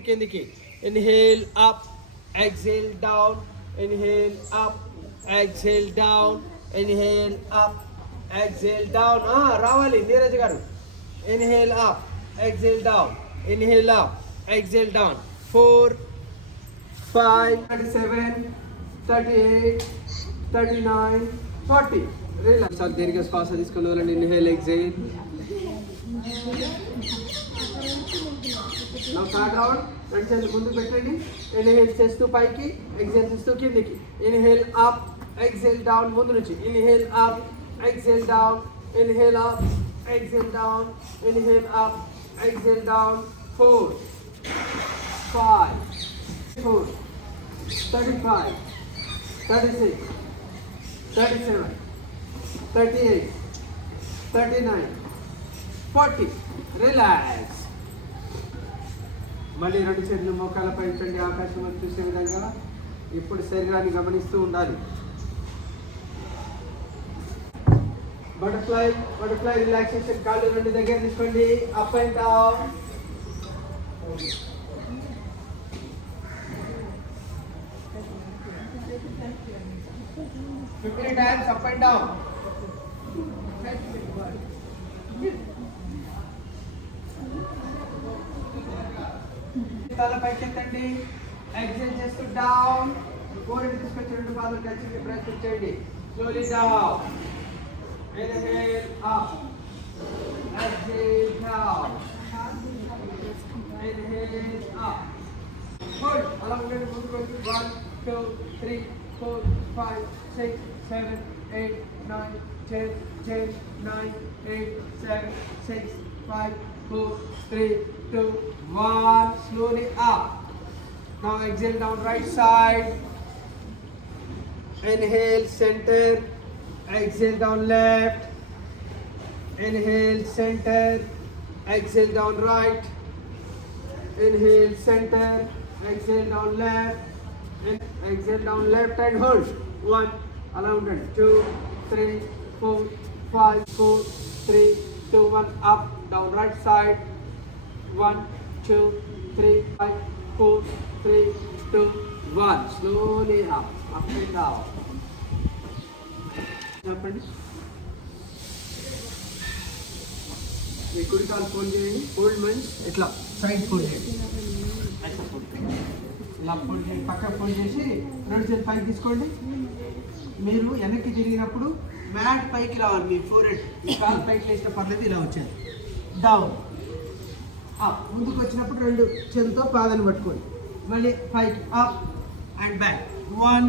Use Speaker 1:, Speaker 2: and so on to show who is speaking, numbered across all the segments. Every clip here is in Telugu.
Speaker 1: చేస్తూ కిందికి inhale up exhale down inhale up exhale down inhale up exhale down రావాలి నీరజ్ గారు inhale up exhale down inhale up exhale down four five thirty seven thirty eight thirty nine forty relax sir దీర్ఘ శ్వాస తీసుకుని వెళ్ళండి ఇన్హేల్ ఎక్సేల్ నా థర్డ్ రౌండ్ రెండు చేతులు ముందు పెట్టండి. ఇన్హేల్ చేస్తూ పైకి ఎక్సేల్ చేస్తూ కిందికి. ఇన్హేల్ అప్ ఎక్సేల్ డౌన్ ముందు నుంచి. Inhale up exhale down inhale up exhale down inhale up exhale down four five four thirty five thirty six thirty seven thirty eight thirty nine forty relax మళ్ళీ రెండు చేతులు మోకాలపై ఉంచండి ఆకాశం వైపు చూసే విధంగా ఇప్పుడు శరీరాన్ని గమనిస్తూ ఉండాలి. బటర్ఫ్లై బటర్ఫ్లై రిలాక్సేషన్ కాళ్ళు రెండు దగ్గర తీసుకోండి up and down. Fifty times up and down. తల పైకెత్తండి. ఎక్సైజ్ చేస్తూ డౌన్ ఫోర్ తీసుకొచ్చి రెండు పాదాలు కలిసి ప్రయత్నం చేయండి slowly down inhale up exhale down inhale up good అలా ఉండండి. ముందుకు వచ్చి one two three four five six seven eight nine ten ten nine eight seven six five, four, three, two, one. Slowly up. Now exhale down right side. Inhale center. Exhale down left. Inhale center. Exhale down right. Inhale center. Exhale down left. Exhale down left and hold. One. Around it. Two, three, four, five, four, three, two, one. Up. Down right side. One, two, three, five, four, three, two, one. Slowly up. Up and down. చెప్పండి మీ కుడి కాలు ఫోల్డ్ చేయండి ఫోల్డ్ మీన్స్ ఇట్లా సైడ్ ఫోల్డ్ చేయండి ఇలా ఫోల్డ్ చేయండి పక్క ఫోల్డ్ చేసి రెండు చేతి పైకి తీసుకోండి మీరు వెనక్కి తిరిగినప్పుడు మ్యాట్ పైకి రావాలి మీ ఫోర్ హెడ్ మీ కాలు పైకి వేసిన పర్లేదు ఇలా వచ్చేది డౌన్ అప్ ముందుకు వచ్చినప్పుడు రెండు చెంతో పాదాన్ని పట్టుకోండి. మళ్ళీ five up and back one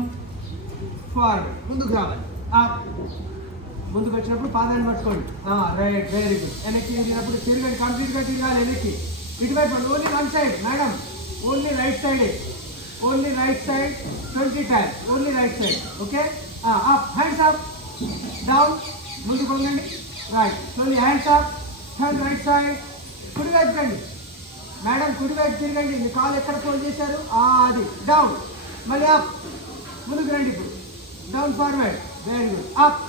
Speaker 1: forward ముందుకు రావాలి. అప్ ముందుకు వచ్చినప్పుడు పాదాన్ని పట్టుకోండి. రైట్ వెరీ గుడ్ వెనక్కి వెళ్ళినప్పుడు తిరగండి. కంప్లీట్గా తిరగాలి వెనక్కి ఇటువైపు only one side madam only right side only right side twenty time only right side okay up hands up down ముందుకు వంగండి. Right only hands up turn right side కుడివైపు రండి మేడం కుడివైపు తిరగండి. మీ కాలు ఎక్కడ ఫోల్డ్ చేశారు? అది. డౌన్. మళ్ళీ అప్. ముందుకు రండి ఇప్పుడు. Down forward. Very good up.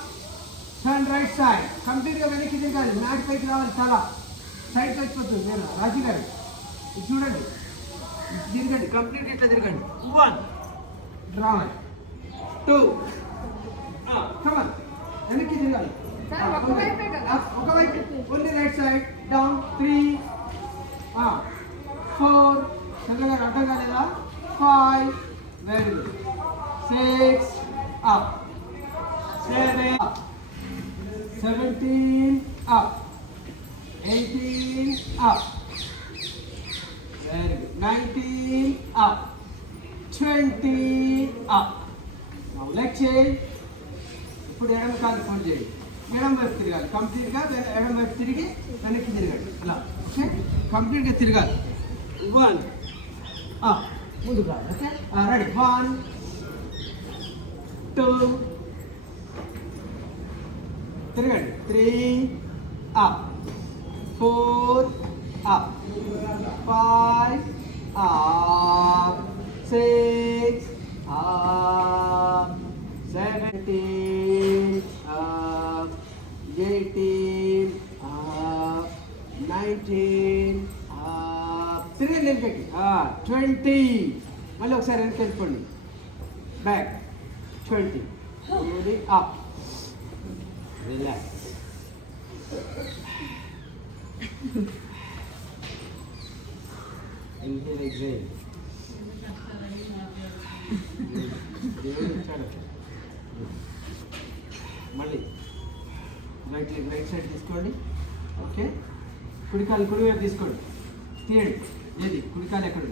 Speaker 1: Turn right side. కంప్లీట్గా వెనక్కి తిరగాలి. మ్యాట్ పైకి రావాలి చాలా. సైడ్కి వచ్చిపోతుంది నేను రాజు గారు. ఇది చూడండి. తిరగండి. కంప్లీట్ ఇట్లా తిరగండి. వన్ రావాలి టూ కమన్ వెనక్కి తిరగాలి.
Speaker 2: ఒకవైపే కదా?
Speaker 1: Only right side down three four చక్కగా అడ్డం కాలేదా? Five very good six up. Seven up. Seventeen up. Eighteen up. Very good. Nineteen up. Twenty up. Leg చేయండి ఇప్పుడు ఎడమ కాలు ఫోల్డ్ చేయండి ఎడమ వైపు తిరగాలి కంప్లీట్గా వె- ఎడమ వైపు తిరిగి వెనక్కి తిరగాలి అలా ఓకే కంప్లీట్గా తిరగాలి వన్ ముందుకు రావాలి ఓకే రెడీ వన్ టూ తిరగండి three up four up five up six up seventeen up eighteen up nineteen up తిరిగి నిలబెట్టి ట్వంటీ మళ్ళీ ఒకసారి వెనక్కి వెళ్ళిపోండి బ్యాక్ ట్వంటీ మూడు అప్ రిలాక్స్ ఇన్హేల్ ఎగ్జైల్ దేవుడు ఇచ్చాడు మళ్ళీ. రైట్ లెగ్ రైట్ సైడ్ తీసుకోండి. ఓకే కుడికాలు కుడివైపు తీసుకోండి. తీయండి. ఏది? కుడికాలు ఎక్కడ?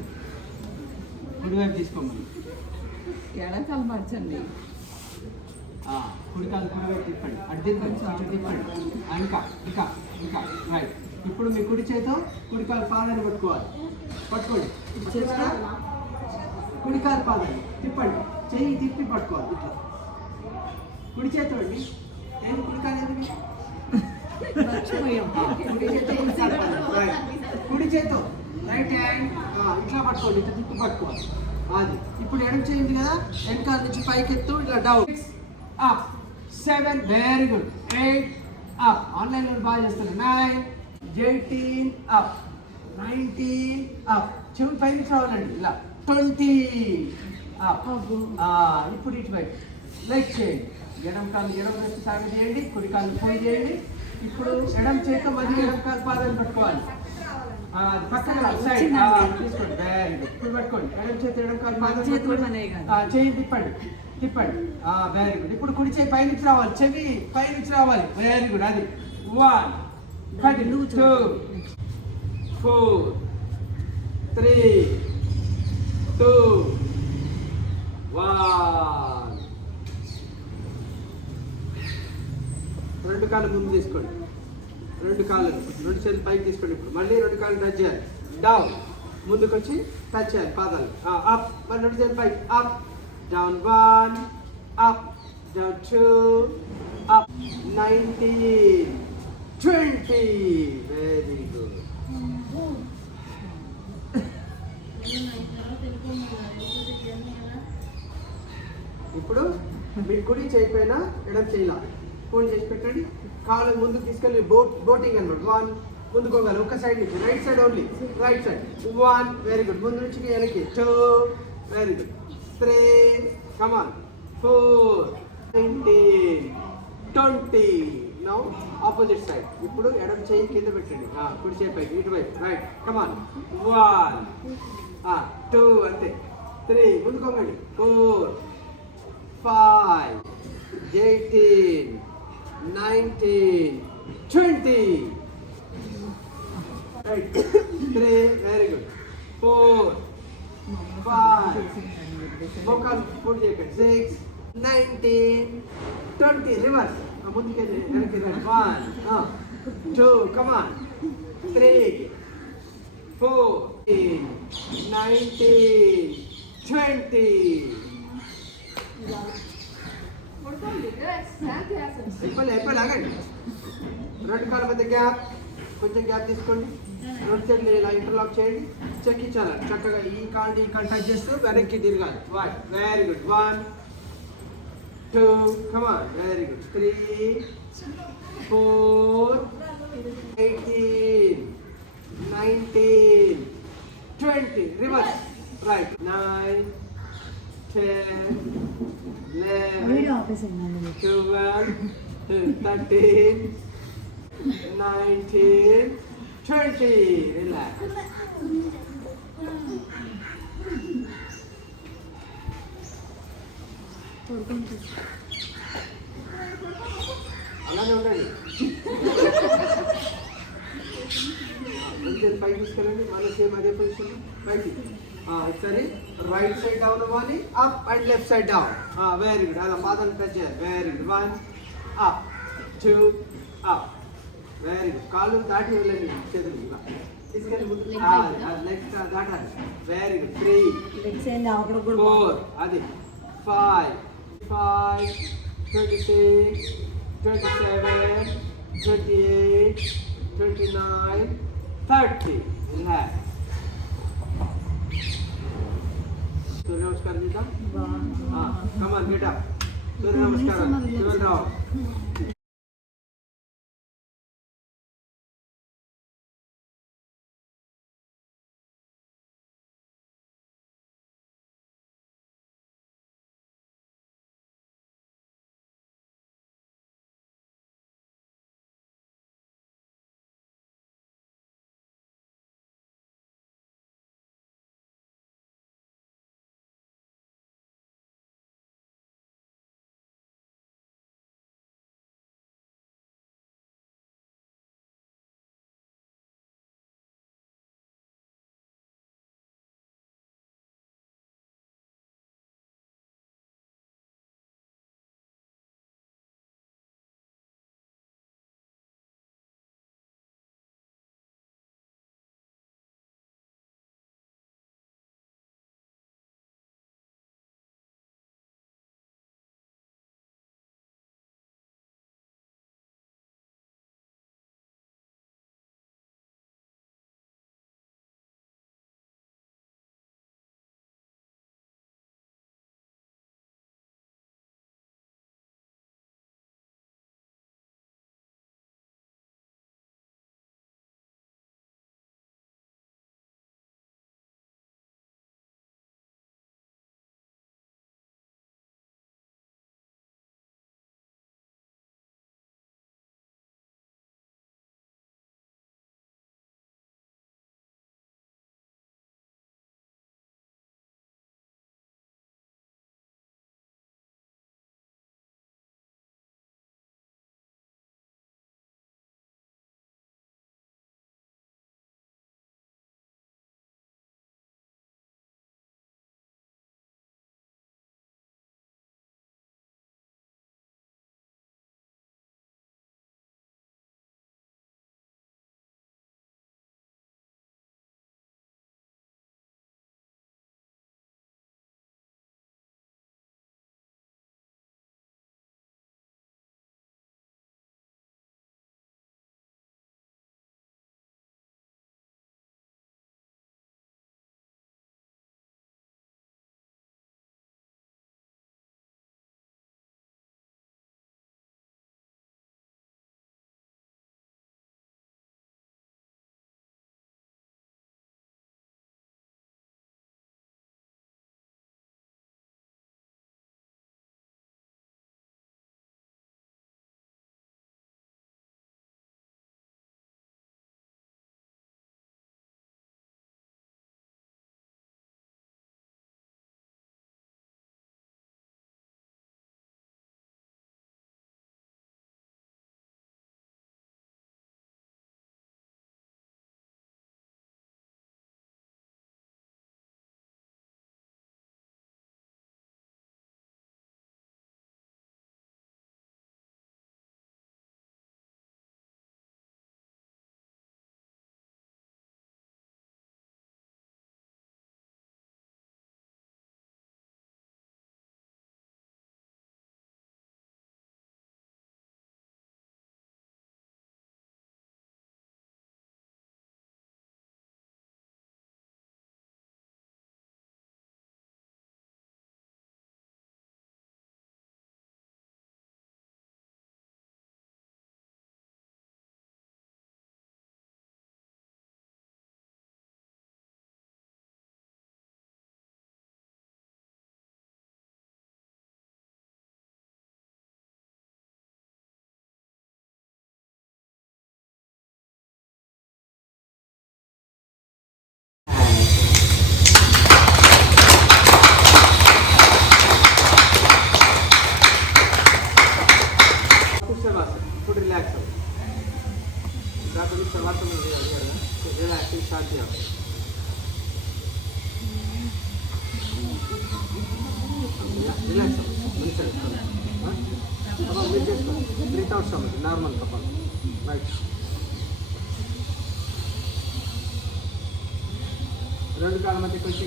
Speaker 1: కుడివైపు తీసుకోమని.
Speaker 2: ఎడకాలు మార్చండి.
Speaker 1: కుడికాలు కుడివైపు తిప్పండి. అటు తిప్పండి ఇటు తిప్పండి. ఇంకా ఇంకా ఇంకా. రైట్ ఇప్పుడు మీ కుడి చేతో కుడికాలు పాదాన్ని పట్టుకోవాలి. పట్టుకోండి. పట్టుకున్నారా? కుడికాలు పాదాన్ని తిప్పండి. చెయ్యి తిప్పి పట్టుకోవాలి. ఇట్లా. కుడి చేతో అండి ఏది కుడికాలు ఎందుకు
Speaker 2: మర్చిపోయాం
Speaker 1: కుడి చేతో రైట్ హ్యాండ్ ఇట్లా పట్టుకోండి ఇట్లా తిప్పి పట్టుకోవాలి. అది. ఇప్పుడు ఎడం చేయండి కదా వెనకాల నుంచి పైకి ఎత్తు ఇట్లా down up seven very good eight up ఆన్లైన్లో బాగా చేస్తున్నారు. Nine eighteen up nineteen up చెవి పైకి రావాలండి ఇలా. Twenty up. ఇప్పుడు ఇటు వైపు లైక్ చేయండి. ఎడం కాలు ఎడం వైపు సాగు చేయండి కుడి కాలు పోయి చేయండి. ఇప్పుడు ఎడం చేత మళ్ళీ ఎడం కాలు పాదాలు పట్టుకోవాలి. అది పక్కన సైడ్ తీసుకోండి. వెరీ గుడ్ ఇప్పుడు పట్టుకోండి. ఎడం చేత ఎడం కాలు పాదాలు చేయి తిప్పండి. తిప్పండి. వెరీ గుడ్ ఇప్పుడు కుడి చేయి పైనుంచి రావాలి. చెవి పైనుంచి రావాలి. వెరీ గుడ్ అది. One two four three two one రెండు కాళ్ళు ముందు తీసుకోండి. రెండు కాళ్ళు రెండు చేతులు పైకి తీసుకోండి ఇప్పుడు. మళ్ళీ రెండు కాళ్ళు టచ్ చేయాలి. డౌన్ ముందుకు వచ్చి టచ్ చేయాలి పాదాలు. అప్ మళ్ళీ రెండు చేతులు పైకి. Up down one up down two up nineteen twenty very good ఇప్పుడు మీ కుడి చేయిపోయినా ఎడం చేయాల ఫోన్ చేసి పెట్టండి. కాళ్ళు ముందుకు తీసుకెళ్ళి బోట్ బోటింగ్ అనమాట వన్ ముందుకు పోగాలి ఒక సైడ్ నుంచి right side only right side one very good ముందు నుంచి వెనక్కి. Two very good three come on four nineteen twenty now opposite side ఇప్పుడు ఎడం చేయి కింద పెట్టండి. కుడి చేయి పైకి ఇటువైపు right come on one two అంతే. Three ముందుకోండి four five eighteen 19, 20. Right. 3, very good. 4, 5, focus 4 6, 19, 20. Reverse. One, two, come on. Three, four, eight, 19, 20. అయిపోలే అయిపోలే ఆగండి. రెండు కాళ్ళ మధ్య గ్యాప్ కొంచెం గ్యాప్ తీసుకోండి. రెండు చేతులు ఇలా ఇంటర్లాక్ చేయండి. చెక్ ఇచ్చారు చక్కగా ఈ కాండి ఈ కాండి టచ్ చేస్తూ వెనక్కి తిరగాలి. One very good one two come on very good three four eighteen nineteen twenty reverse right nine ten eleven twelve, thirteen, nineteen, twenty. Relax. అలానే ఉండండి కొంచెం పైకి తీసుకెళ్ళండి మళ్ళీ సేమ్ అదే పొజిషన్ పైకి ఆ, ఒకసారి రైట్ సైడ్ డౌన్ అవ్వాలి up and left side down very good అలా పాదాలు టచ్ చేయాలి very good one up two up very good కాళ్ళు దాటి వెళ్ళండి చేతులు ఇలా తీసుకెళ్ళి ముందు నెక్స్ట్ దాటాలి వెరీ గుడ్ త్రీ
Speaker 2: లెగ్స్ ఏంది అక్కడ కూడా
Speaker 1: ఫోర్ అది five five twenty six twenty seven twenty eight twenty nine thirty relax సూర్య నమస్కారం చేద్దాం కమాన్ గెట్ అప్ సూర్య నమస్కారం శివరావు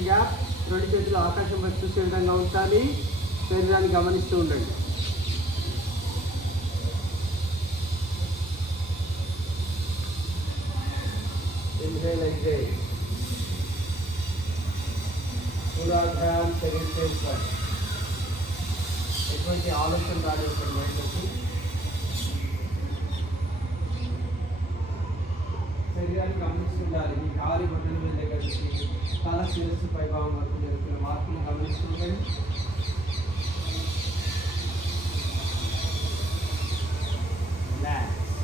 Speaker 1: పూర్తిగా రెండు చేతులు ఆకాశం వైపు చూసే విధంగా ఉంచాలి. శరీరాన్ని గమనిస్తూ ఉండండి. ఎటువంటి ఆలోచన రాలేదు మైండ్లోకి శరీరాన్ని గమనిస్తుండాలి. మీ కాలి బట్టల మీద దగ్గర నుంచి తల శిరస్సు పైభాగం వరకు జరుగుతున్న మార్పులు గమనిస్తుండండి రిలాక్స్.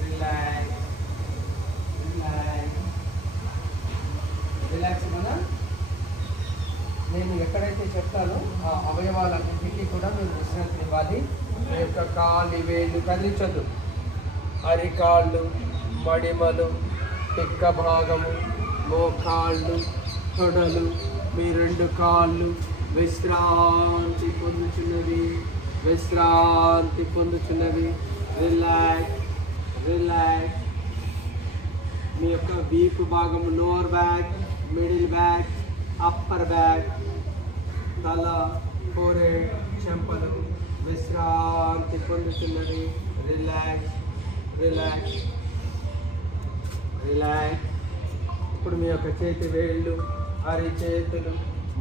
Speaker 1: రిలాక్స్. రిలాక్స్ రిలాక్స్ మన నేను ఎక్కడైతే చెప్తానో ఆ అవయవాలన్నింటికీ కూడా మీరు విశ్రాంతి ఇవ్వాలి మీ యొక్క కాలి వేళ్ళు కదిలించొద్దు. అరికాళ్ళు మడిమలు పిక్క భాగము మోకాళ్ళు తొడలు మీ రెండు కాళ్ళు విశ్రాంతి పొందుచున్నవి. విశ్రాంతి పొందుచున్నవి. రిలాక్స్ రిలాక్స్ మీ యొక్క వీపు భాగం lower back middle back upper back తల కోరే చెంపలు విశ్రాంతి పొందుతున్నది రిలాక్స్ రిలాక్స్ రిలాక్స్ ఇప్పుడు మీ యొక్క చేతి వేళ్ళు అరి చేతులు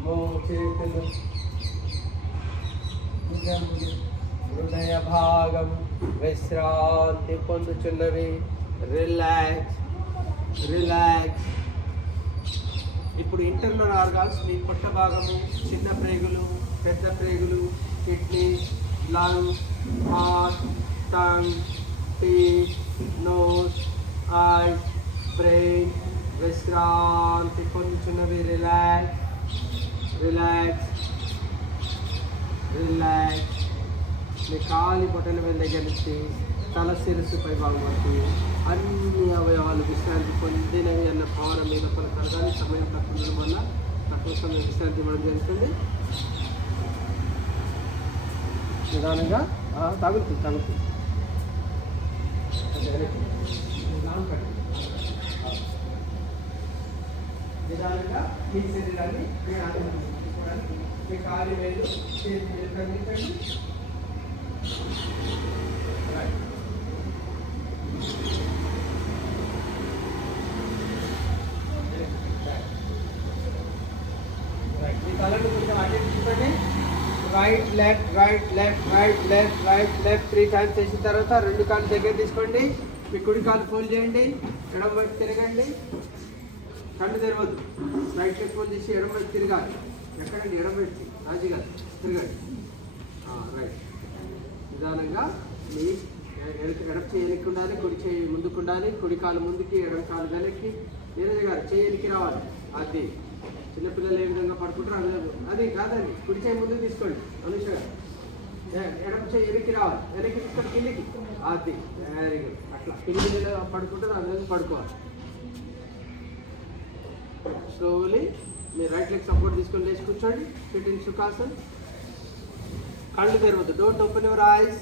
Speaker 1: మో చేతులు హృదయ భాగం. విశ్రాంతి పొందుచున్నవి. రిలాక్స్ రిలాక్స్ ఇప్పుడు ఇంటర్నల్ ఆర్గాన్స్ మీ పొట్ట భాగము చిన్న ప్రేగులు పెద్ద ప్రేగులు kidney lung heart tongue teeth nose eyes brain విశ్రాంతి పొందుతున్నవి రిలాక్స్ రిలాక్స్ రిలాక్స్ మీ కాలి బొట్టల మీద దగ్గర నుంచి తల శిరస్సుపై భాగం వరకు అన్ని అవయవాలు విశ్రాంతి పొందినవి అన్న భావన మీద పలకరగానే సమయం తక్కువ ఉండడం వల్ల తక్కువ సమయం విశ్రాంతి ఇవ్వడం జరుగుతుంది. నిదానంగా తగులుతుంది తగులుతుంది అదే, అదే. నిదానం కట్టు. నిదానంగా మీ శరీరాన్ని మీరు ఆనందించుకోవడానికి మీ కాలి వేలు చేతి వేలు కదిలించండి మీ తలను కొంచెం అటు ఇటు right left right left right left right left three times చేసిన తర్వాత రెండు కాళ్ళు దగ్గర తీసుకోండి మీ కుడి కాలు ఫోల్డ్ చేయండి ఎడమ వైపు తిరగండి కళ్ళు తెరవద్దు. స్ట్రైట్ లెఫ్ట్ తీసి చేసి ఎడమ వైపు తిరగాలి. ఎక్కడండి? ఎడమ వైపు రాజీ కాదు తిరగండి. రైట్ నిదానంగా మీ ఎడప ఎడమ చేయి ఉండాలి కుడి చేయి ముందుకు ఉండాలి కుడి కాలు ముందుకి ఎడమ కాలు వెనక్కి. నీరజ గారు చేయనికి రావాలి. అది చిన్నపిల్లలు ఏ విధంగా పడుకుంటారు అందులో అది కాదండి. కుడి చేయి ముందుకు తీసుకోండి. అనుష గారు ఎడమ చేయి వెనక్కి రావాలి. వెనక్కి తీసుకొని కిందికి. అది వెరీ గుడ్ అట్లా కిందికి పడుకుంటారు అందులో పడుకోవాలి. స్లోలీ మీరు రైట్ లెగ్ సపోర్ట్ తీసుకొని లేచి కూర్చోండి. ఫిట్ ఇన్ సుఖాసన్ కళ్ళు తెరవద్దు. డోంట్ ఓపెన్ యువర్ ఐస్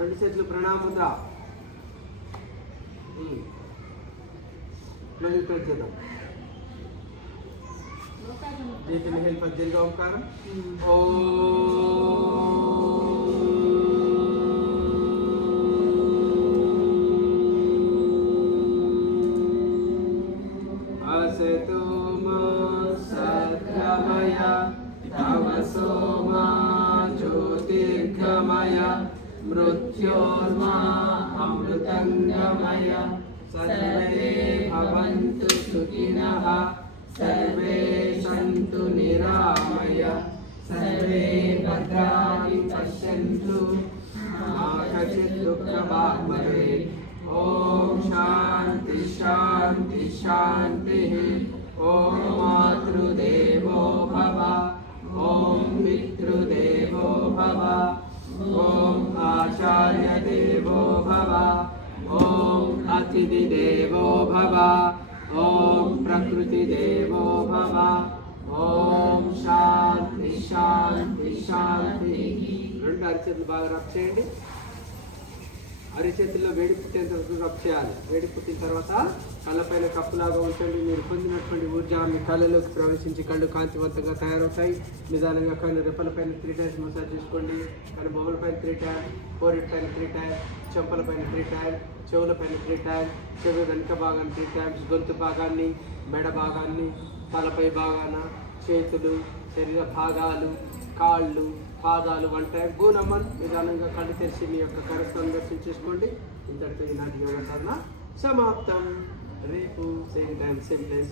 Speaker 1: రెండు చేతులు ప్రణాముద్ర క్లోజ్ ప్రెస్ చేద్దాం. డీప్ ఇన్హేల్ ఫర్ దీర్ఘ ఓంకారం. भद्राणि पश्यन्तु कचिद्दुःखवाग्महे ॐ शान्ति शान्ति शान्तिः ॐ मातृदेवो भव ॐ पितृदेवो भव ॐ आचार्यदेवो भव ॐ अतिथिदेवो भव ॐ प्रकृतिदेवो भव ॐ शान्ति शान्ति శాంతి. రెండు అరిచేతులు బాగా రబ్ చేయండి. అరిచేతుల్లో వేడి పుట్టేంత వరకు రబ్ చేయాలి. వేడి పుట్టిన తర్వాత కళ్ళపైన కప్పులాగా ఉంచండి. మీరు పొందినటువంటి ఊర్జ మీ కళ్ళలోకి ప్రవేశించి కళ్ళు కాంతివంతంగా తయారవుతాయి. నిదానంగా కళ్ళు రెప్పలపైన త్రీ టైమ్స్ మసాజ్ చేసుకోండి. కానీ బొమ్మల పైన త్రీ టైం కోరిట్ పైన త్రీ టైం చెంపల పైన త్రీ టైం చెవుల పైన త్రీ టైం చెవి వెనుక భాగాన్ని త్రీ టైమ్స్ గొంతు భాగాన్ని మెడ భాగాన్ని తలపై భాగాన చేతులు శరీర భాగాలు కాళ్ళు పాదాలు వంటాయి. టైం నిదానంగా కళ్ళు తెరిచి మీ యొక్క కరస్థానం దర్శించేసుకోండి. ఇంతటితో ఈనాటి యోగ సాధన సమాప్తం. రేపు సేమ్ టైం సేమ్ ప్లేస్